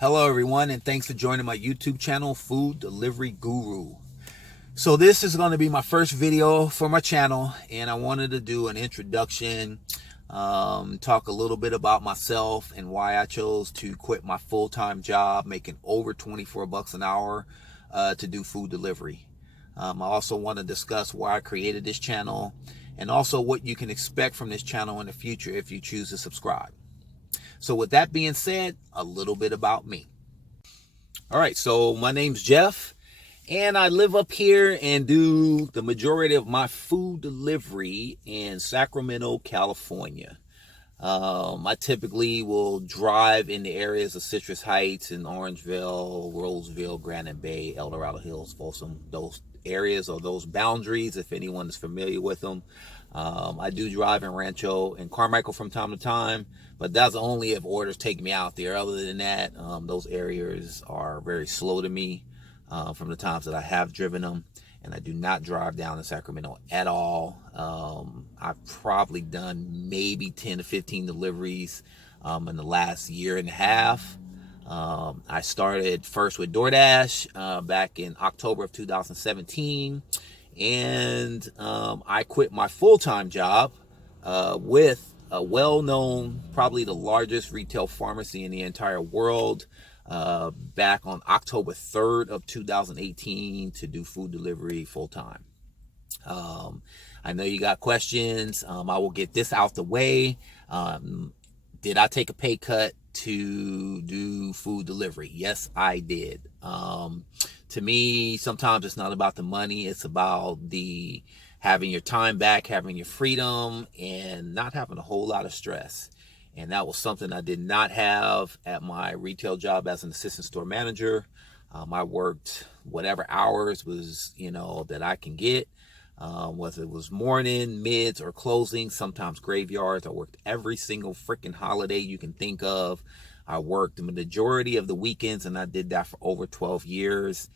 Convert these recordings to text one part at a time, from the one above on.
Hello everyone, and thanks for joining my YouTube channel, Food Delivery Guru. So this is going to be my first video for my channel, and I wanted to do an introduction, talk a little bit about myself and why I chose to quit my full-time job making over 24 bucks an hour to do food delivery. I also want to discuss why I created this channel and also what you can expect from this channel in the future if you choose to subscribe. So with that being said, a little bit about me. All right, so my name's Jeff, and I live up here and do the majority of my food delivery in Sacramento, California. I typically will drive in the areas of Citrus Heights and Orangeville, Roseville, Granite Bay, El Dorado Hills, Folsom, those areas or those boundaries, if anyone is familiar with them. I do drive in Rancho and Carmichael from time to time, but that's only if orders take me out there. Other than that, those areas are very slow to me from the times that I have driven them. And I do not drive down to Sacramento at all. I've probably done maybe 10 to 15 deliveries in the last year and a half. I started first with DoorDash back in October of 2017. And I quit my full-time job with a well-known, probably the largest retail pharmacy in the entire world, back on October 3rd of 2018 to do food delivery full-time. I know you got questions. I will get this out the way. Did I take a pay cut to do food delivery? Yes, I did. To me, sometimes it's not about the money. It's about the having your time back, having your freedom, and not having a whole lot of stress. And that was something I did not have at my retail job as an assistant store manager. I worked whatever hours was, that I can get, whether it was morning, mids, or closing, sometimes graveyards. I worked every single freaking holiday you can think of. I worked the majority of the weekends, and I did that for over 12 years.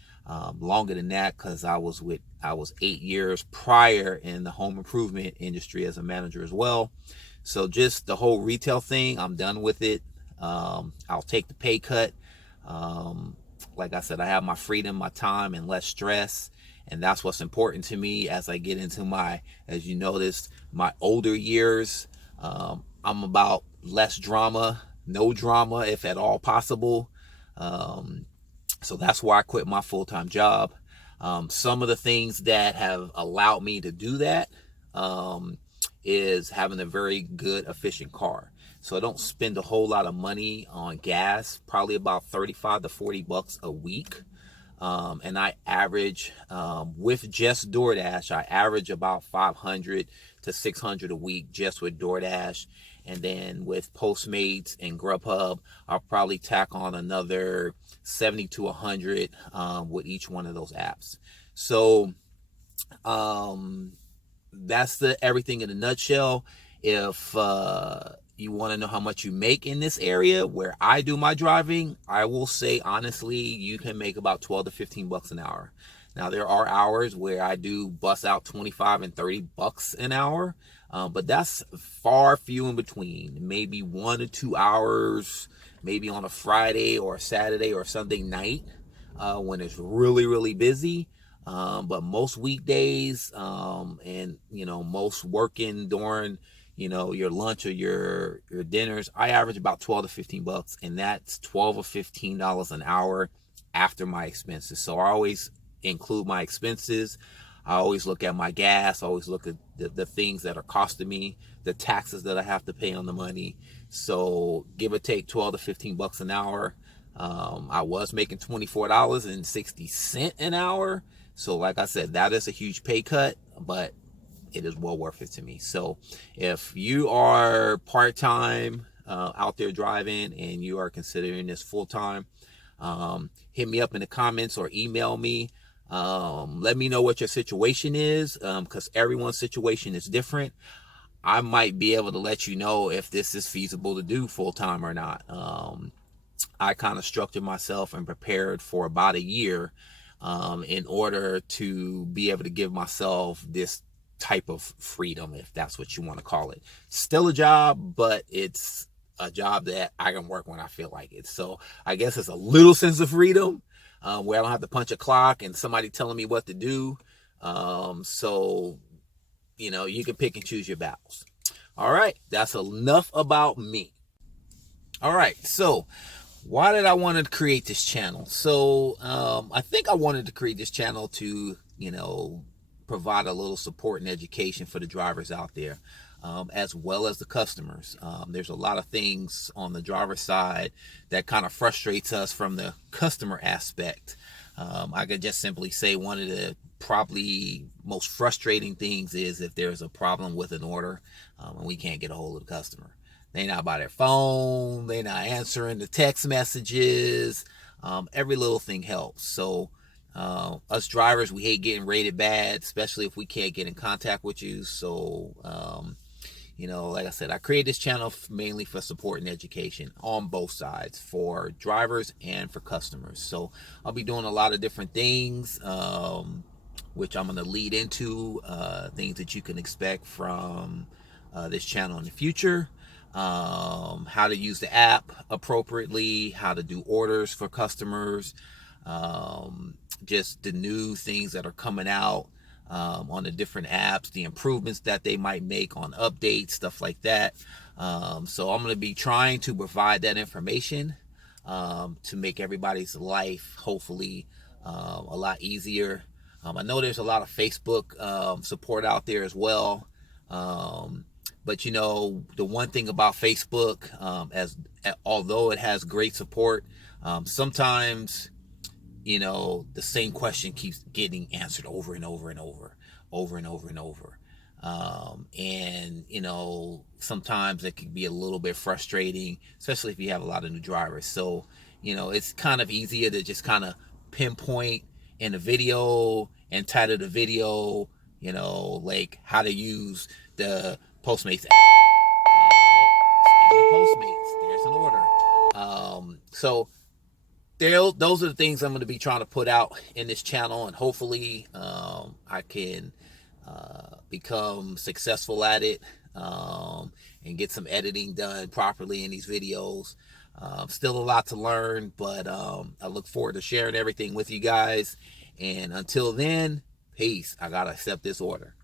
Longer than that, because I was 8 years prior in the home improvement industry as a manager as well. So just the whole retail thing, I'm done with it. I'll take the pay cut. Like I said, I have my freedom, my time, and less stress. And that's what's important to me as I get into as you noticed, my older years. I'm about less drama, no drama, if at all possible. So that's why I quit my full-time job. Some of the things that have allowed me to do that is having a very good, efficient car. So I don't spend a whole lot of money on gas, probably about 35 to 40 bucks a week. And I average, with just DoorDash, I average about 500 to 600 a week just with DoorDash. And then with Postmates and Grubhub, I'll probably tack on another 70 to 100 with each one of those apps. So that's everything in a nutshell. If you want to know how much you make in this area where I do my driving, I will say honestly, you can make about 12 to 15 bucks an hour. Now there are hours where I do bust out 25 and 30 bucks an hour, but that's far few in between. Maybe 1 to 2 hours, maybe on a Friday or a Saturday or Sunday night when it's really, really busy. But most weekdays, and most working during your lunch or your dinners, I average about 12 to 15 bucks, and that's 12 or $15 an hour after my expenses. So I always include my expenses. I always look at my gas. I always look at the things that are costing me, the taxes that I have to pay on the money. So give or take 12 to 15 bucks an hour. I was making $24.60 an hour. So like I said, that is a huge pay cut, but it is well worth it to me. So if you are part-time out there driving and you are considering this full-time, hit me up in the comments or email me. Let me know what your situation is, because everyone's situation is different. I might be able to let you know if this is feasible to do full-time or not. I kind of structured myself and prepared for about a year in order to be able to give myself this type of freedom, if that's what you want to call it. Still a job, but it's a job that I can work when I feel like it. So I guess it's a little sense of freedom, where I don't have to punch a clock and somebody telling me what to do. So, you can pick and choose your battles. All right, that's enough about me. All right, so why did I want to create this channel? So I think I wanted to create this channel to, provide a little support and education for the drivers out there, as well as the customers. There's a lot of things on the driver side that kind of frustrates us from the customer aspect. I could just simply say one of the probably most frustrating things is if there's a problem with an order, and we can't get a hold of the customer. They not by their phone, they not answering the text messages. Every little thing helps. So us drivers, we hate getting rated bad, especially if we can't get in contact with you. So like I said, I created this channel mainly for support and education on both sides, for drivers and for customers. So I'll be doing a lot of different things, which I'm going to lead into, things that you can expect from this channel in the future. How to use the app appropriately, how to do orders for customers, just the new things that are coming out on the different apps, the improvements that they might make on updates, stuff like that. So I'm going to be trying to provide that information to make everybody's life hopefully a lot easier. I know there's a lot of Facebook support out there as well. But the one thing about Facebook, although it has great support, sometimes the same question keeps getting answered over and over and over and over and over. And sometimes it can be a little bit frustrating, especially if you have a lot of new drivers. So it's kind of easier to just kind of pinpoint in a video and title the video, like how to use the Postmates app. Speaking of Postmates, there's an order. So those are the things I'm going to be trying to put out in this channel, and hopefully I can become successful at it, and get some editing done properly in these videos. Still a lot to learn, but I look forward to sharing everything with you guys. And until then, peace. I gotta accept this order.